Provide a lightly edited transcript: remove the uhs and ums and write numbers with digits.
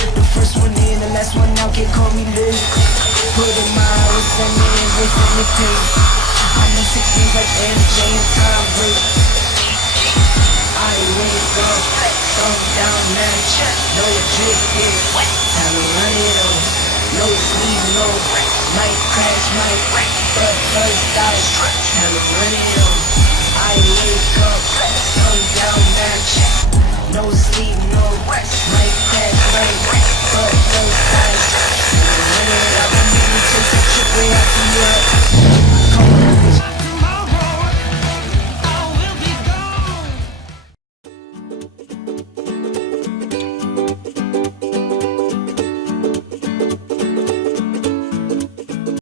The first one in, the last one out, can't call me late. Put in my hours and then within the pace. I'm in 16 like MJ and time break. I wake up, thumb down match, no drip hit, time to run it on. No sleep, no might crash, might but first out, time to run it on. I wake up, thumb down match, no sleep, no might crash, might but first out, time to run it on.